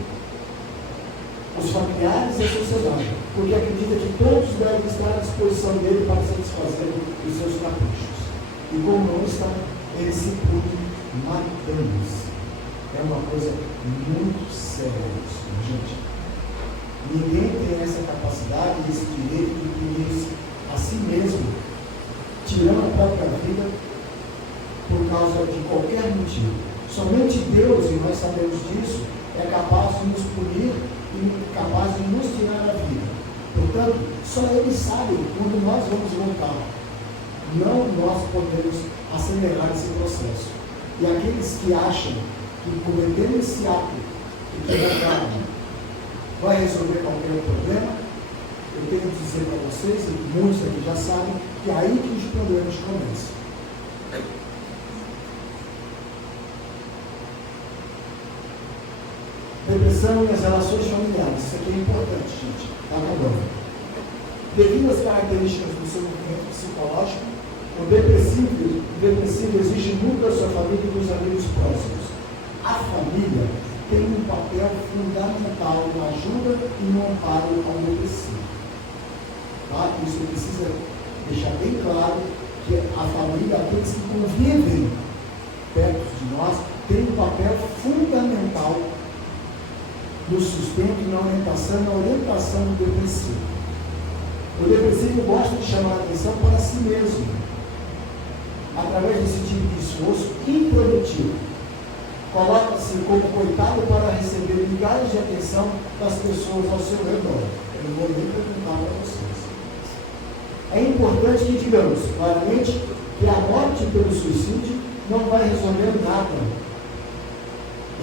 os familiares e a sociedade, porque acredita que todos devem estar à disposição dele para satisfazer os seus caprichos. E como não está, ele se pune matando-se. É uma coisa muito séria isso, gente. Ninguém tem essa capacidade, esse direito de punir-se a si mesmo, tirando a própria vida por causa de qualquer motivo. Somente Deus, e nós sabemos disso, é capaz de nos punir e capaz de nos tirar a vida. Portanto, só Ele sabe quando nós vamos voltar. Não nós podemos acelerar esse processo. E aqueles que acham que cometendo esse ato equivocado vai resolver qualquer problema, eu tenho que dizer para vocês, e muitos aqui já sabem, que é aí que os problemas começam. Depressão e as relações familiares. Isso aqui é importante, gente. Está acabando. Devido às características do seu movimento psicológico, o depressivo exige muito da sua família e dos amigos próximos. A família tem um papel fundamental na ajuda e no amparo ao depressivo. Tá? Isso precisa deixar bem claro que a família, aqueles que convivem perto de nós, tem um papel fundamental no sustento e na orientação do depressivo. O depressivo gosta de chamar a atenção para si mesmo, através desse tipo de esforço improdutivo. Coloca-se como coitado para receber migalhas de atenção das pessoas ao seu redor. Eu não vou nem perguntar para vocês. É importante que digamos claramente que a morte pelo suicídio não vai resolver nada,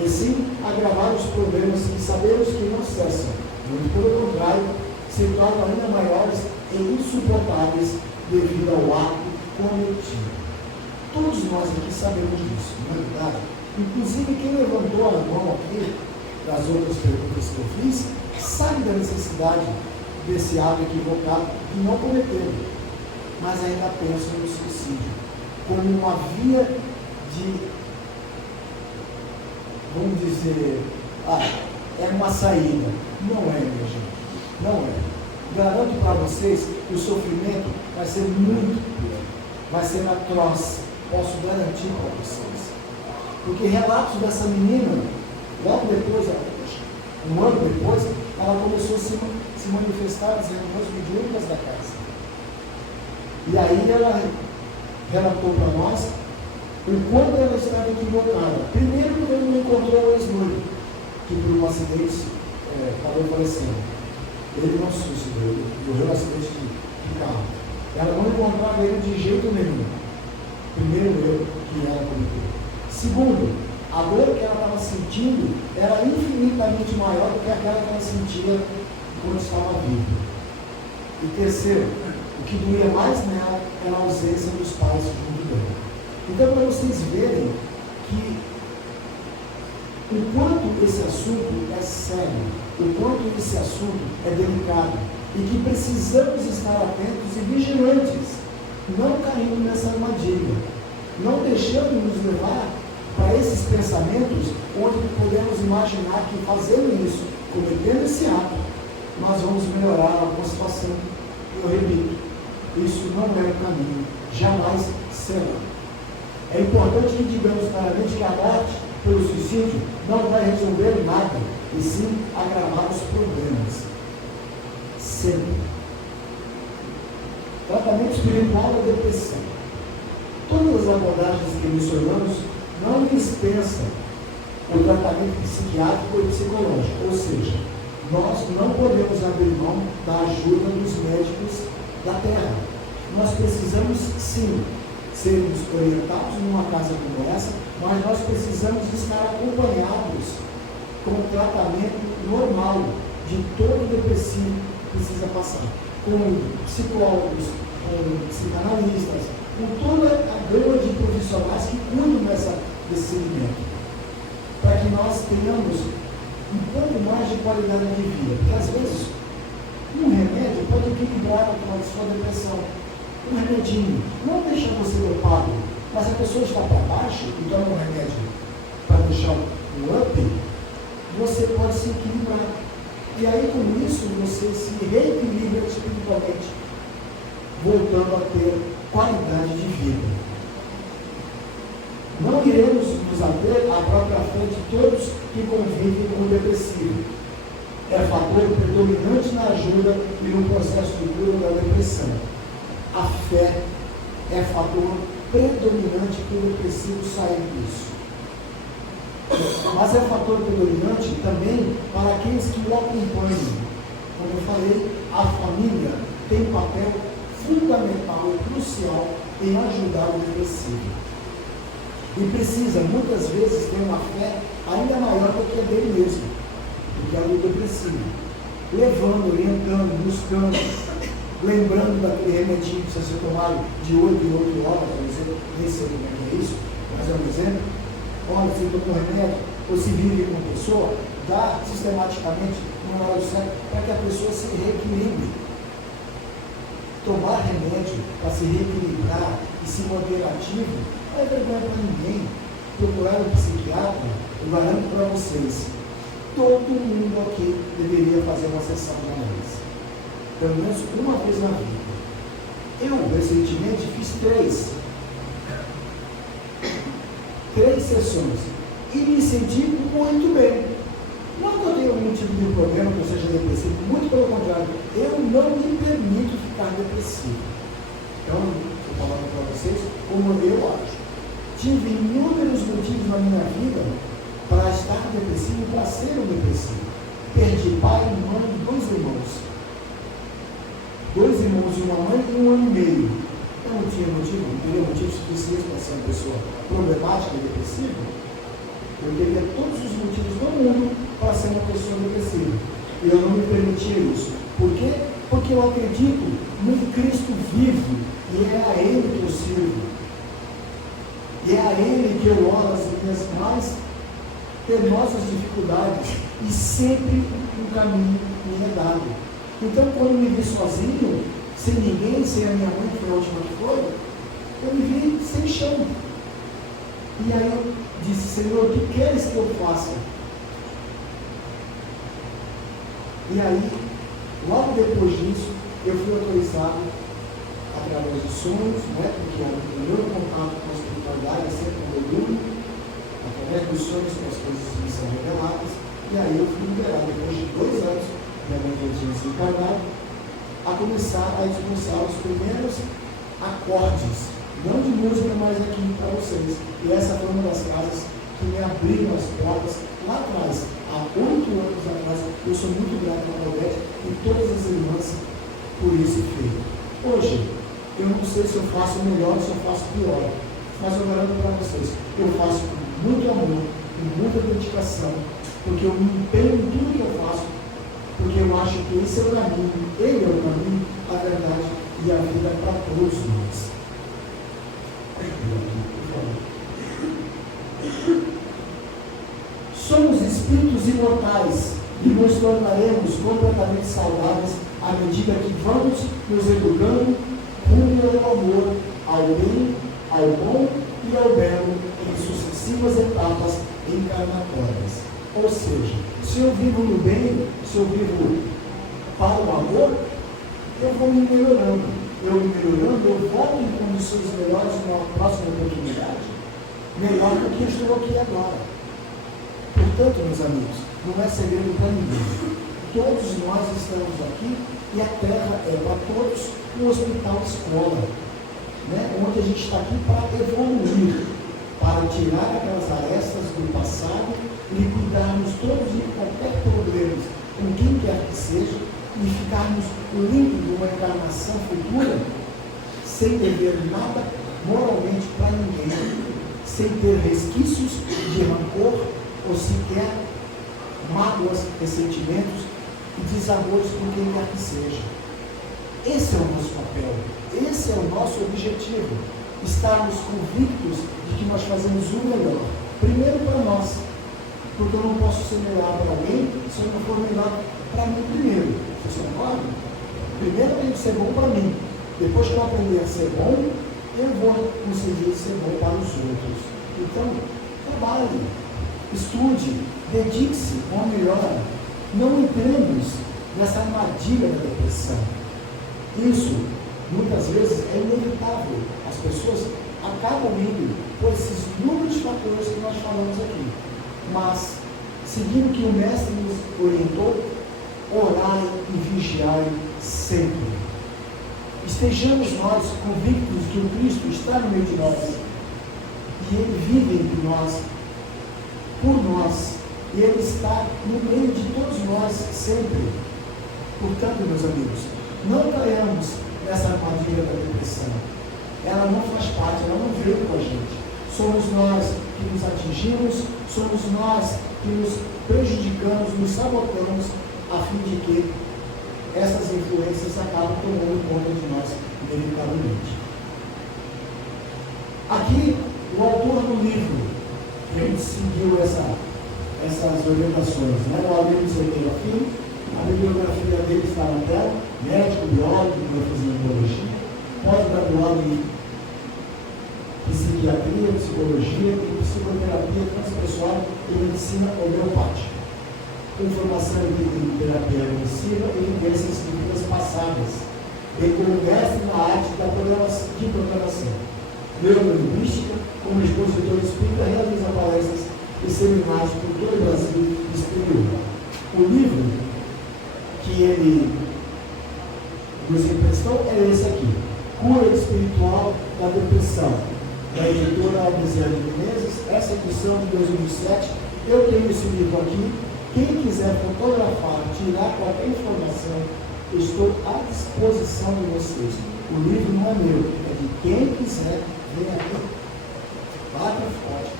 e sim agravar os problemas que sabemos que não cessam. Muito pelo contrário, se tornam ainda maiores e insuportáveis devido ao ato cometido. Todos nós aqui sabemos disso, não é verdade? Inclusive quem levantou a mão aqui, das outras perguntas que eu fiz, sabe da necessidade desse ato equivocado e não cometeu, mas ainda pensa no suicídio como uma via de, vamos dizer, é uma saída. Não é, minha gente, não é. Garanto para vocês que o sofrimento vai ser muito pior, vai ser atroz, posso garantir para vocês. Porque relatos dessa menina, logo depois, um ano depois, ela começou a se manifestar nas reuniões mediúnicas da casa. E aí ela relatou para nós o quanto ela estava equivocada. Primeiro, quando não encontrou o ex-noivo, que por um acidente acabou falecendo. Ele não se suicidou, ele morreu num acidente de carro. Ela não encontrava ele de jeito nenhum. Primeiro erro que ela cometeu. Segundo, a dor que ela estava sentindo era infinitamente maior do que aquela que ela sentia quando estava viva. E terceiro, o que doía mais nela era a ausência dos pais junto dela. Então, para vocês verem que o quanto esse assunto é sério, o quanto esse assunto é delicado, e que precisamos estar atentos e vigilantes, não caindo nessa armadilha, não deixando nos levar para esses pensamentos onde podemos imaginar que fazendo isso, cometendo esse ato, nós vamos melhorar alguma situação. Eu repito, isso não é o caminho, jamais será. É importante que digamos claramente que a morte pelo suicídio não vai resolver nada, e sim agravar os problemas. Sempre. Tratamento espiritual da depressão. Todas as abordagens que mencionamos não dispensam o tratamento psiquiátrico e psicológico, ou seja, nós não podemos abrir mão da ajuda dos médicos da terra. Nós precisamos, sim, sermos orientados numa casa como essa, mas nós precisamos estar acompanhados com o tratamento normal de todo depressivo que precisa passar, com psicólogos, com psicanalistas, com toda a gama de profissionais que cuidam desse segmento, para que nós tenhamos um pouco mais de qualidade de vida, porque às vezes um remédio pode equilibrar a sua depressão. Um remedinho não deixa você dopado, mas a pessoa está para baixo e toma um remédio para deixar um up, você pode se equilibrar. E aí, com isso, você se reequilibra espiritualmente, voltando a ter qualidade de vida. Não iremos nos ater à própria fé de todos que convivem com o depressivo. É fator predominante na ajuda e no processo de cura da depressão. A fé é fator predominante para o depressivo sair disso. Mas é fator predominante também para aqueles que o acompanham. Como eu falei, a família tem um papel fundamental e crucial em ajudar o depressivo. E precisa, muitas vezes, ter uma fé ainda maior do que a dele mesmo, do que a do depressivo. Levando, orientando, buscando, lembrando daquele remedinho que você tomar de 8 em 8 horas, por exemplo, nem sei como é isso, mas é um exemplo. Olha, você tomou remédio, ou se vive com uma pessoa, dá sistematicamente uma hora certa para que a pessoa se reequilibre. Tomar remédio para se reequilibrar e se manter ativo não é vergonha para ninguém. Procurar um psiquiatra, eu garanto para vocês, todo mundo aqui deveria fazer uma sessão de análise. Pelo menos uma vez na vida. Eu, recentemente, fiz 3 sessões e me senti muito bem. Não que eu tenha algum tipo de problema, que eu seja depressivo, muito pelo contrário, eu não me permito ficar depressivo. Então, estou falando para vocês como eu acho. Tive inúmeros motivos na minha vida para estar depressivo e para ser um depressivo. Perdi pai, mãe e 2 irmãos. 2 irmãos e uma mãe em 1 ano e meio. Eu não tinha motivo suficiente para ser uma pessoa problemática e depressiva. Eu teria todos os motivos do mundo para ser uma pessoa depressiva. E eu não me permitia isso. Por quê? Porque eu acredito num Cristo vivo. E é a Ele que eu sirvo. E é a Ele que eu oro as minhas mais penosas dificuldades. E sempre um caminho me é dado. Então, quando me vi sozinho, sem ninguém, sem a minha mãe, que foi a última que foi, eu me vi sem chão. E aí eu disse: Senhor, o que queres que eu faça? E aí, logo depois disso, eu fui autorizado, através de sonhos, porque o meu contato com a espiritualidade é sempre com o mundo, através dos sonhos que as coisas me são reveladas. E aí eu fui liberado, depois de 2 anos, minha mãe já tinha se encarnado, a começar a expulsar os primeiros acordes, não de música, mas aqui para vocês. E essa foi uma das casas que me abriram as portas lá atrás, há 8 anos atrás. Eu sou muito grato a Claudete e todas as irmãs por esse feito. Hoje, eu não sei se eu faço melhor ou se eu faço pior, mas eu garanto para vocês, eu faço com muito amor, com muita dedicação, porque eu me empenho em tudo que eu faço, porque eu acho que esse é o caminho, Ele é o caminho, a verdade e a vida para todos nós. Somos espíritos imortais e nos tornaremos completamente saudáveis à medida que vamos nos educando rumo ao amor, ao bem, ao bom e ao belo em sucessivas etapas encarnatórias. Ou seja, se eu vivo no bem, se eu vivo para o amor, eu vou me melhorando. Eu volto em condições melhores numa próxima oportunidade, melhor do que eu estou aqui agora. Portanto, meus amigos, não é segredo para ninguém. Todos nós estamos aqui e a Terra é para todos um hospital escola, onde a gente está aqui para evoluir, para tirar aquelas arestas do passado e cuidarmos todos de qualquer problema, com quem quer que seja, e ficarmos limpos de uma encarnação futura, sem dever nada moralmente para ninguém, sem ter resquícios de rancor ou sequer mágoas, ressentimentos e desamores com quem quer que seja. Esse é o nosso papel, esse é o nosso objetivo, estarmos convictos de que nós fazemos o melhor, primeiro para nós, porque eu não posso ser melhor para alguém se eu não for melhor para mim primeiro. Vocês concordam? Primeiro eu tenho que ser bom para mim, depois que eu aprender a ser bom, eu vou conseguir ser bom para os outros. Então, trabalhe, estude, dedique-se a uma melhora. Não entremos nessa armadilha da depressão. Isso, muitas vezes, é inevitável. As pessoas acabam indo por esses inúmeros fatores que nós falamos aqui. Mas, seguindo o que o Mestre nos orientou, orai e vigiai sempre. Estejamos nós convictos de que o Cristo está no meio de nós. E Ele vive entre nós, por nós. E Ele está no meio de todos nós sempre. Portanto, meus amigos, não caiamos nessa armadilha da depressão. Ela não faz parte, ela não veio com a gente. Somos nós que nos atingimos, somos nós que nos prejudicamos, nos sabotamos, a fim de que essas influências acabam tomando conta de nós inevitavelmente. Aqui, o autor do livro, ele seguiu essas orientações, né? O Aurélio Cerqueira Filho, a bibliografia dele está na tela, médico, biólogo, professor de biologia, pós-graduado em psiquiatria, psicologia e psicoterapia transpessoal e medicina homeopática, com formação em terapia agressiva e vivências de vidas passadas, bem como mestre na arte de programação. Neurolinguística, como expositor espírita, realiza palestras e seminários por todo o Brasil e exterior. O livro que ele nos emprestou é esse aqui, Cura Espiritual da Depressão, da editora Almesiane Menezes, essa edição de 2007. Eu tenho esse livro aqui. Quem quiser fotografar, tirar qualquer informação, eu estou à disposição de vocês. O livro não é meu, é de quem quiser, vem aqui, bate forte,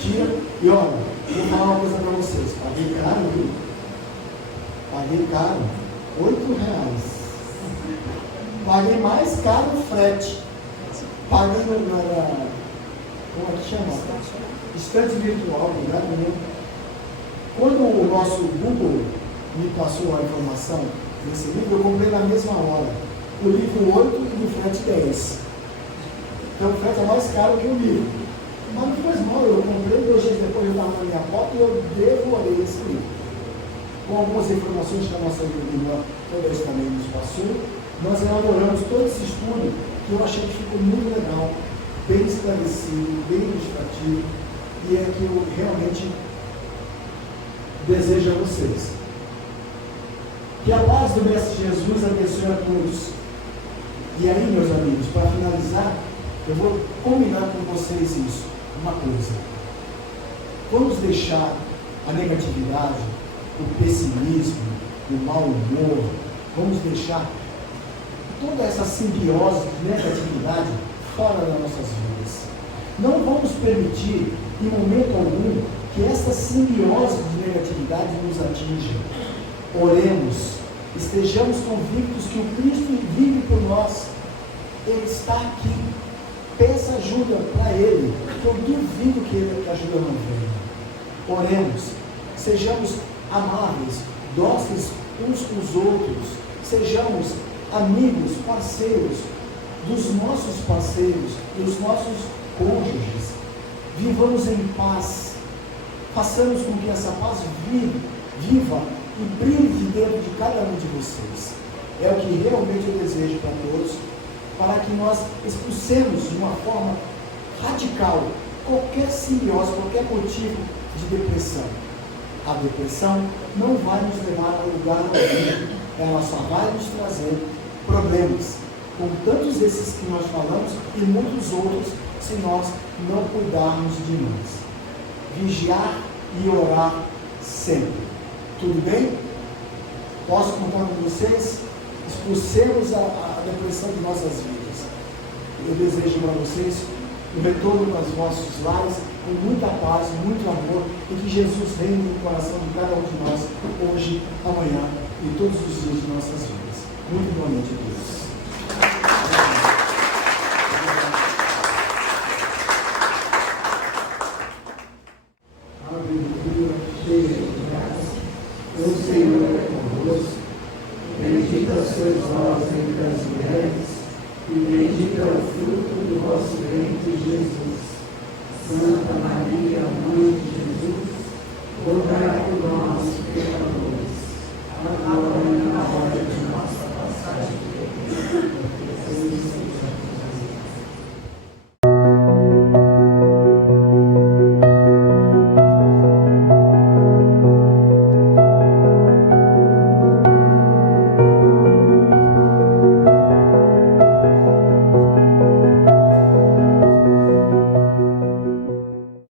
tira. E olha, vou falar uma coisa para vocês, paguei caro, viu? Paguei caro, R$8. Paguei mais caro o frete. Paguei como é que chama? Estante virtual, obrigado mesmo. Quando o nosso Google me passou a informação desse livro, eu comprei na mesma hora. O livro 8 e o frete 10. Então o frete é mais caro que o livro. Mas não faz mal, eu comprei 2 dias depois, eu estava na minha porta e eu devorei esse livro. Com algumas informações que a nossa irmã toda vez também nos passou, nós elaboramos todo esse estudo que eu achei que ficou muito legal, bem esclarecido, bem ilustrativo, e é que eu realmente desejo a vocês. Que a paz do Mestre Jesus abençoe a todos. E aí, meus amigos, para finalizar, eu vou combinar com vocês isso, uma coisa. Vamos deixar a negatividade, o pessimismo, o mau humor, vamos deixar toda essa simbiose de negatividade fora das nossas vidas. Não vamos permitir, em momento algum, que essa simbiose de negatividade nos atinja. Oremos, estejamos convictos que o Cristo vive por nós. Ele está aqui. Peça ajuda para Ele, porque eu duvido que a ajuda não venha. Oremos, sejamos amáveis, dóceis uns com os outros, sejamos amigos, parceiros dos nossos parceiros, dos nossos cônjuges. Vivamos em paz, façamos com que essa paz viva e brilhe de dentro de cada um de vocês. É o que realmente eu desejo para todos, para que nós expulsemos de uma forma radical qualquer simbiose, qualquer motivo de depressão. A depressão não vai nos levar a lugar algum, ela só vai nos trazer problemas, como tantos desses que nós falamos e muitos outros, se nós não cuidarmos de nós. Vigiar e orar sempre. Tudo bem? Posso contar com vocês? Expulsemos a depressão de nossas vidas. Eu desejo para vocês o retorno para os vossos lares com muita paz, muito amor, e que Jesus reine no coração de cada um de nós, hoje, amanhã e todos os dias de nossas vidas. Muito boa noite a todos. Aleluia, cheia de graça, o Senhor é convosco. Bendita sois vós entre as mulheres, e bendito é o fruto do vosso ventre, Jesus. Santa Maria, Mãe de Jesus, rogai por nós, pecadores, agora e na hora de nossa